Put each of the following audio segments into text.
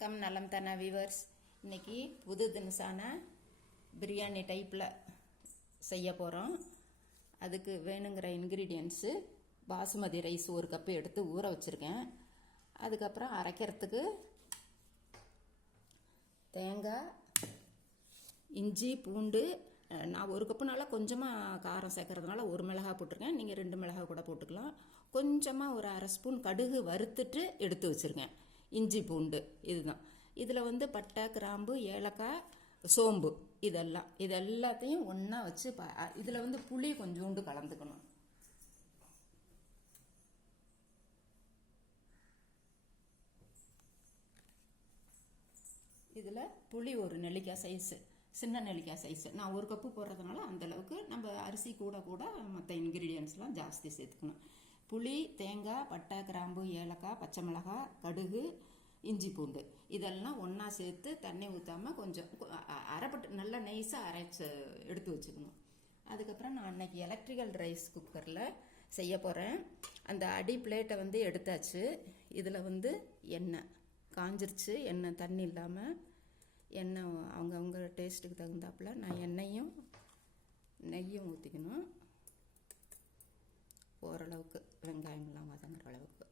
வணக்கம் நலம் தானே விவர்ஸ் இன்னைக்கு புது தினசான பிரியாணி டைப்பில் செய்ய போகிறோம் அதுக்கு வேணுங்கிற இன்க்ரீடியன்ஸு பாசுமதி ரைஸ் ஒரு கப்பு எடுத்து ஊற வச்சுருக்கேன். அதுக்கப்புறம் அரைக்கிறதுக்கு தேங்காய் இஞ்சி பூண்டு நான் ஒரு கப்புனால கொஞ்சமாக காரம் சேர்க்கறதுனால ஒரு மிளகா போட்டிருக்கேன். நீங்கள் ரெண்டு மிளகா கூட போட்டுக்கலாம். கொஞ்சமாக ஒரு அரை ஸ்பூன் கடுகு வறுத்துட்டு எடுத்து வச்சுருக்கேன். இஞ்சி பூண்டு இதுதான். இதில் வந்து பட்டை கிராம்பு ஏலக்காய் சோம்பு இதெல்லாம். இது எல்லாத்தையும் ஒன்றா வச்சு ப இதில் வந்து புளி கொஞ்சோண்டு கலந்துக்கணும். இதில் புளி ஒரு நெல்லிக்காய் சைஸு சின்ன நெல்லிக்காய் சைஸு நான் ஒரு கப்பு போடுறதுனால அந்த அளவுக்கு நம்ம அரிசி கூட கூட மற்ற இன்க்ரீடியன்ஸ்லாம் ஜாஸ்தி சேர்த்துக்கணும். புளி தேங்காய் பட்டை கிராம்பு ஏலக்காய் பச்சை மிளகாய் கடுகு இஞ்சி பூண்டு. இதெல்லாம் ஒன்றா சேர்த்து தண்ணி ஊற்றாமல் கொஞ்சம் அரைப்பட்டு நல்லா நைஸாக அரைச்சு எடுத்து வச்சுக்கணும். அதுக்கப்புறம் நான் அன்னைக்கு எலக்ட்ரிக்கல் ரைஸ் குக்கரில் செய்ய போகிறேன் அந்த அடி பிளேட்டை வந்து எடுத்தாச்சு. இதில் வந்து எண்ணெய். காஞ்சிருச்சு. எண்ணெய் தண்ணி இல்லாமல் எண்ணெய் அவங்கவுங்க டேஸ்ட்டுக்கு தகுந்தாப்புல நான் எண்ணெயும் நெய்யும் ஊற்றிக்கணும் ஓரளவுக்கு வெங்காயமெல்லாம் வதங்குற அளவுக்கு.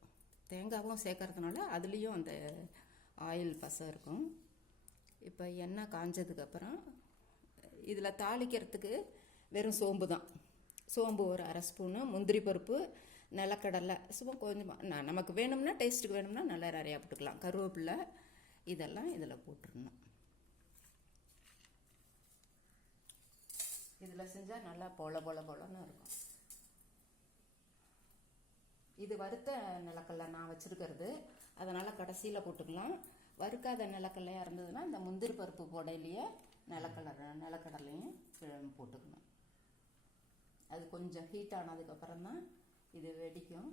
தேங்காவும் சேர்க்கறதுனால அதுலேயும் அந்த ஆயில் பசை இருக்கும். இப்போ எண்ணெய் காஞ்சதுக்கப்புறம் இதில் தாளிக்கிறதுக்கு வெறும் சோம்பு தான். சோம்பு ஒரு அரை ஸ்பூனு முந்திரி பருப்பு நிலக்கடலை சும்மா கொஞ்சமாக நான் நமக்கு வேணும்னா டேஸ்ட்டுக்கு வேணும்னா நல்லா நிறையா போட்டுக்கலாம். கருவேப்பிலை இதெல்லாம் இதில் போட்டுடணும். இதில் செஞ்சால் நல்லா பொல பொல பொலன்னு இருக்கும். இது வறுத்த நிலக்கடலை நான் வச்சுருக்கிறது. அதனால் கடைசியில் போட்டுக்கலாம். வறுக்காத நிலக்கல்லையாக இருந்ததுன்னா இந்த முந்திரி பருப்பு புடையிலேயே நிலக்கடலை நிலக்கடலையும் போட்டுக்கணும். அது கொஞ்சம் ஹீட் ஆனதுக்கப்புறம் தான் இது வெடிக்கும்.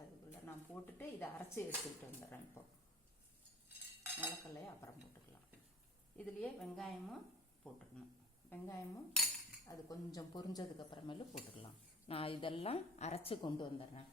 அதுக்குள்ளே நான் போட்டுட்டு இதை அரைச்சி எடுத்துக்கிட்டு வந்துடுறேன் இப்போ. நிலக்கடலையை அப்புறம் போட்டுக்கலாம். இதுலேயே வெங்காயமும் போட்டுக்கணும். வெங்காயமும் அது கொஞ்சம் பொரிஞ்சதுக்கு அப்புறமேலும் போட்டுக்கலாம். நான் இதெல்லாம் அரைச்சி கொண்டு வந்துடுறேன்.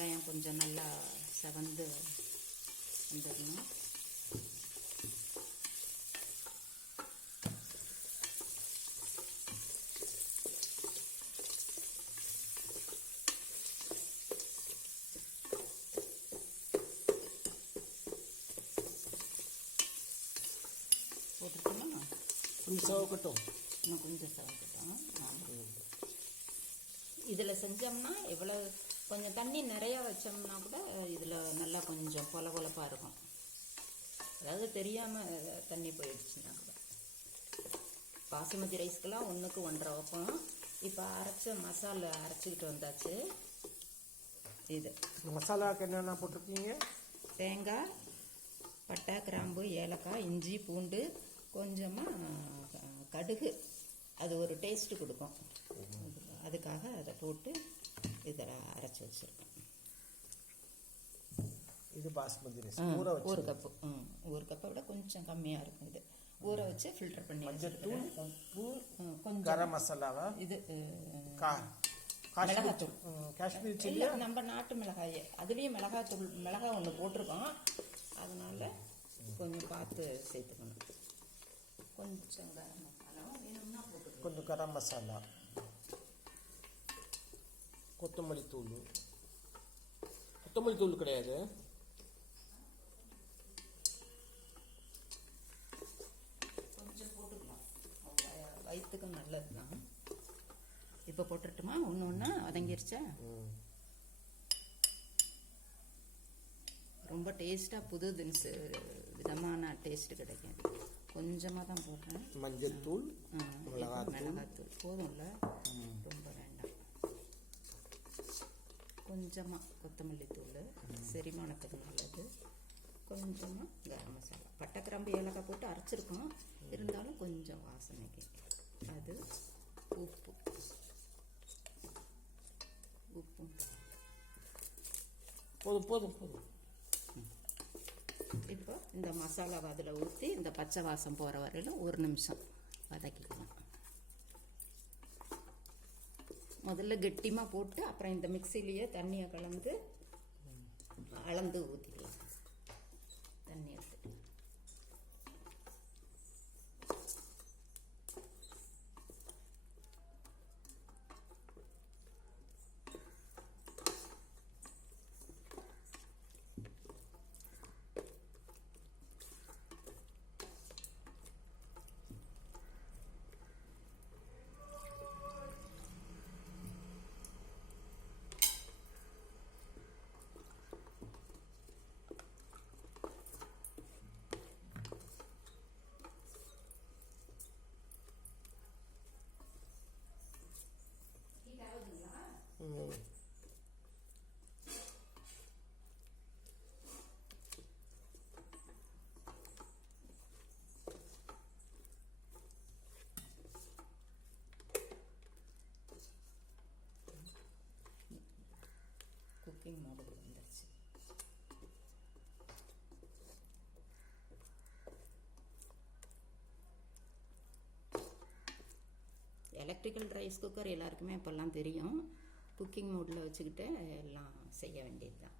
வெங்காயம் கொஞ்சம் நல்லா செவந்து வந்துடணும் கொஞ்சம் சவக்கட்டும். இன்னும் கொஞ்சம் செவக்கட்டும். இதில் செஞ்சோம்னா எவ்வளோ கொஞ்சம் தண்ணி நிறையா வச்சோம்னா கூட இதில் நல்லா கொஞ்சம் பொல பொலப்பாக இருக்கும். அதாவது தெரியாமல் தண்ணி போயிடுச்சுன்னா கூட. பாசுமதி ரைஸ்க்கெல்லாம் ஒன்றுக்கு ஒன்றரை வைப்போம். இப்போ அரைச்ச மசாலா அரைச்சிக்கிட்டு வந்தாச்சு. இது. மசாலாவுக்கு என்னென்ன போட்டிருக்கீங்க? தேங்காய் பட்டை கிராம்பு ஏலக்காய் இஞ்சி பூண்டு கொஞ்சமாக கடுகு. அது ஒரு டேஸ்ட்டு கொடுக்கும். அதுக்காக அதை போட்டு இதில் அரைச்சி வச்சுருக்கேன் இது பாஸ்மதி ரைஸ். ஊற வச்சு. ஒரு கப்பு. ம் ஒரு கப்பை விட கொஞ்சம் கம்மியாக இருக்கும் இது. ஊற வச்சு ஃபில்டர் பண்ணி மஞ்சத்தூள் வச்சிருக்கிறேன். உப்பு ம், கொஞ்சம் கரம் மசாலாவா? இது கா மிளகாத்தூள். காஷ்மீர் சில்லி? நம்ம நாட்டு மிளகாய். அதுலேயும் மிளகாத்தூள் மிளகாய் ஒன்று போட்டிருக்கோம். அதனால கொஞ்சம் பார்த்து சேர்த்துக்கணும். கொஞ்சம் கரம் மசாலா வேணும்னா போட்டுக்கணும் கொஞ்சம் கரம் மசாலா. கொத்தமல்லி தூள். கொத்தமல்லி தூள் கிடையாது. கொஞ்சம் போட்டுக்கலாம். வ- வயிற்றுக்கும் நல்லது தான் இப்போ போட்டுட்டுமா? ஒன்று ஒன்றா வதங்கிருச்சா. ரொம்ப டேஸ்ட்டாக புது தினுசு விதமான டேஸ்ட் கிடைக்கும் கொஞ்சமாக தான் போடுறேன் மஞ்சத்தூள் ஆ, இப்போ மிளகாத்தூள். போதும்ல? ரொம்ப கொஞ்சமாக கொத்தமல்லி தூள் செரிமானத்துக்கு நல்லது. கொஞ்சமாக கரம் மசாலா. பட்டை கிராம்பு ஏலக்காய் போட்டு அரைச்சிருக்கோம். இருந்தாலும் கொஞ்சம் வாசனைக்கு அது உப்பு. உப்பும் போதும் போதும் போதும். இப்போ இந்த மசாலாவை அதில் ஊற்றி இந்த பச்சை வாசம் போகிற வரையிலும் ஒரு நிமிஷம் வதக்கிக்கலாம். முதல்ல கெட்டிமாக போட்டு அப்புறம் இந்த மிக்சிலேயே தண்ணியை கலந்து அளந்து ஊற்றி தண்ணி எடுத்துட்டு ம். குக்கிங் மாடல் வந்துருச்சு. எலக்ட்ரிக்கல் ரைஸ் குக்கர் எல்லாருக்குமே இப்போல்லாம் தெரியும். குக்கிங் மோடில் வச்சுக்கிட்டு எல்லாம் செய்ய வேண்டியது தான்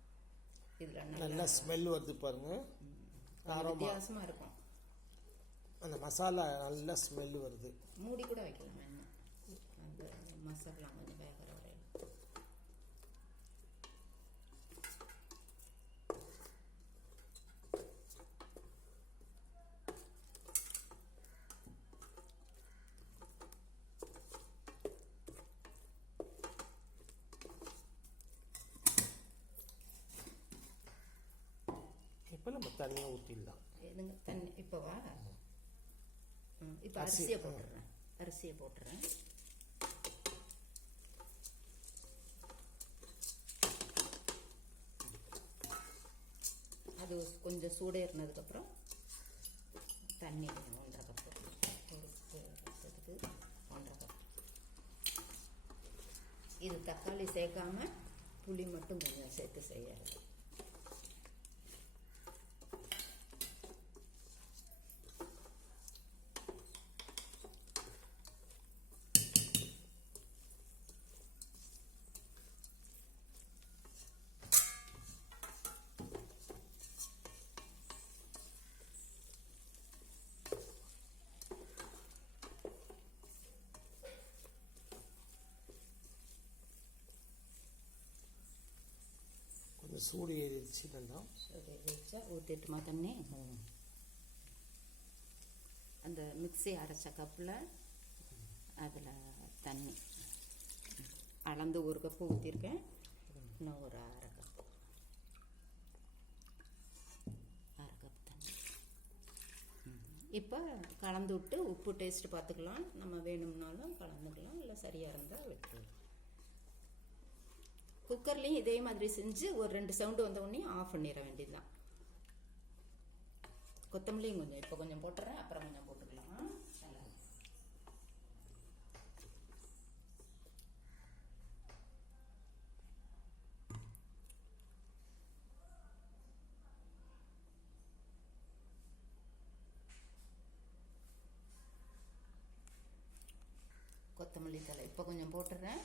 இதில் நல்லா ஸ்மெல் வருது பாருங்க. வித்தியாசமாக இருக்கும். அந்த மசாலா நல்ல ஸ்மெல் வருது. மூடி கூட வைக்கலாம் என்ன அந்த மசாலா கொஞ்சம் நம்ம தண்ணியை ஊற்றிடலாம் எதுங்க தண்ணி இப்போவா இப்போ அரிசியை போட்டுடுறேன் அரிசியை போட்டுறேன். அது கொஞ்சம் சூடேறினதுக்கப்புறம் தண்ணி ஒன்றரை கப் ஒரு ஒன்றரை கப் இது தக்காளி சேர்க்காம புளி மட்டும் கொஞ்சம் சேர்த்து செய்யறது. நல்லா சரி வச்சா ஊற்றிட்டுமா தண்ணி. அந்த மிக்ஸி அரைச்ச கப்பில் அதில் தண்ணி. அளந்து ஒரு கப்பு ஊற்றிருக்கேன் இன்னும் ஒரு அரை கப்பு. அரை கப் தண்ணி. இப்போ கலந்து விட்டு உப்பு டேஸ்ட் பார்த்துக்கலாம் நம்ம வேணும்னாலும் கலந்துக்கலாம். இல்லை சரியாக இருந்தால் விட்டுருலாம் குக்கர்லேயும் இதே மாதிரி செஞ்சு ஒரு ரெண்டு சவுண்டு வந்த உடனே ஆஃப் பண்ணிட வேண்டியதுதான். கொத்தமல்லியும் கொஞ்சம் இப்போ கொஞ்சம் போட்டுறேன் அப்புறம் கொஞ்சம் போட்டுக்கலாம். நல்லா கொத்தமல்லி தழை இப்போ கொஞ்சம் போட்டுடுறேன்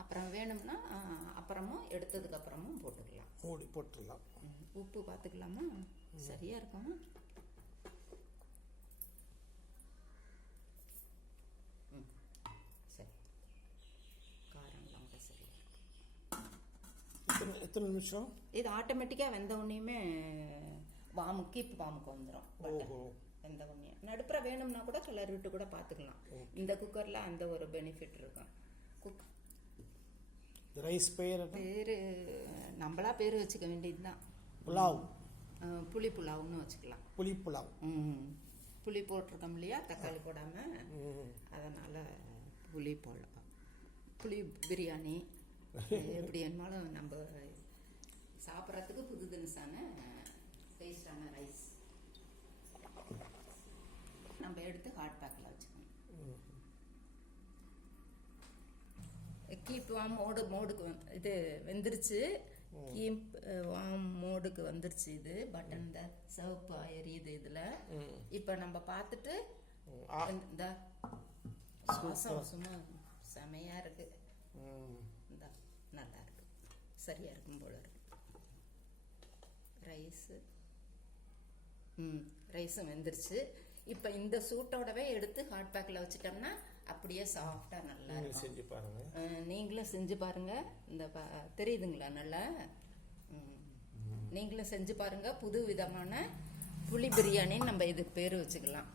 அப்புறம் வேணும்னா அப்புறம் அப்புறமும் எடுத்ததுக்கு அப்புறமும் போட்டுக்கலாம். மூடி போட்டுடலாம். உப்பு பார்த்துக்கலாமா சரியா இருக்கும். ம், சரி. காரம்லாம் கூட சரியா இருக்கு. எத்தனை எத்தனை நிமிஷம்? இது ஆட்டோமேட்டிக்காக வெந்த உடனேயுமே வாமு கீப் வாமுக்கு வந்துடும் ஓஹோ. வெந்த உடனே. நடுப்புற வேணும்னா கூட கிளறி விட்டு கூட பார்த்துக்கலாம் இந்த குக்கரில் அந்த ஒரு பெனிஃபிட் இருக்கும். குக் ரைஸ் என்ன? பேர் நம்மளா பேர் வச்சுக்க வேண்டியதுதான். புலாவ். அஹ், புளி புலாவுன்னு வச்சுக்கலாம். புளி புலாவ். ம். புளி போட்டிருக்கோம் இல்லையா? தக்காளி போடாம. ம். அதனால புளி போடலாம் புளி பிரியாணி. எப்படி வேணுமாலும் நம்ம சாப்பிட்றதுக்கு புது தினசான டேஸ்டான ரைஸ் நம்ம எடுத்து ஹாட் பேக்கில் வச்சுக்கணும். கீப் வாம் மோடு மோடுக்கு இது வெந்துருச்சு. கீப் வாம் மோடுக்கு வந்துருச்சு இது பட்டன் இந்த சிவப்பு எரியுது இதுல. இப்போ நம்ம பார்த்துட்டு. இந்த வாசம் சும்மா செமையா இருக்கு. இந்த நல்லா இருக்கு. சரியா இருக்கும் போல இருக்கு. ரைஸு. ம் ரைஸும் வெந்துருச்சு. இப்போ இந்த சூட்டோடவே எடுத்து ஹாட் பேக்கில் வச்சுட்டோம்னா அப்படியே சாஃப்டாக நல்லா இருக்கும். செஞ்சு பாருங்க. நீங்களும் செஞ்சு பாருங்க. இந்த தெரியுதுங்களா நல்லா. நீங்களும் செஞ்சு பாருங்க. புது விதமான புளி பிரியாணின்னு நம்ம இதுக்கு பேர் வச்சுக்கலாம்.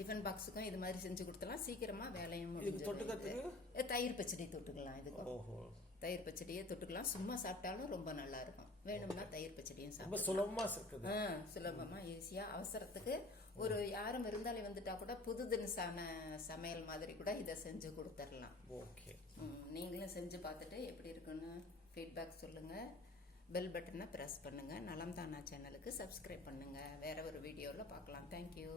டிஃபன் பாக்ஸுக்கும் இது மாதிரி செஞ்சு கொடுத்தலாம் சீக்கிரமா வேலையும் இதுக்கு இது. தயிர் பச்சடி தொட்டுக்கலாம் இதுக்கும் ஓஹோ. தயிர் பச்சடியே தொட்டுக்கலாம். சும்மா சாப்பிட்டாலும் ரொம்ப நல்லா இருக்கும். வேணும்னா தயிர் பச்சடியும் ரொம்ப சாப்பிடலாம் சுலபமா இருக்குது ஆ, சுலபமா ஈஸியா அவசரத்துக்கு ஒரு யாரும் விருந்தாளி வந்துட்டா கூட புது தினசான சமையல் மாதிரி கூட இதை செஞ்சு கொடுத்துடலாம். ஓகே. நீங்களும் செஞ்சு பார்த்துட்டு எப்படி இருக்குன்னு ஃபீட்பேக் சொல்லுங்க. பெல் பட்டனை ப்ரெஸ் பண்ணுங்க. நலம் தானா சேனலுக்கு சப்ஸ்கிரைப் பண்ணுங்க. வேற ஒரு வீடியோவில் பார்க்கலாம். தேங்க்யூ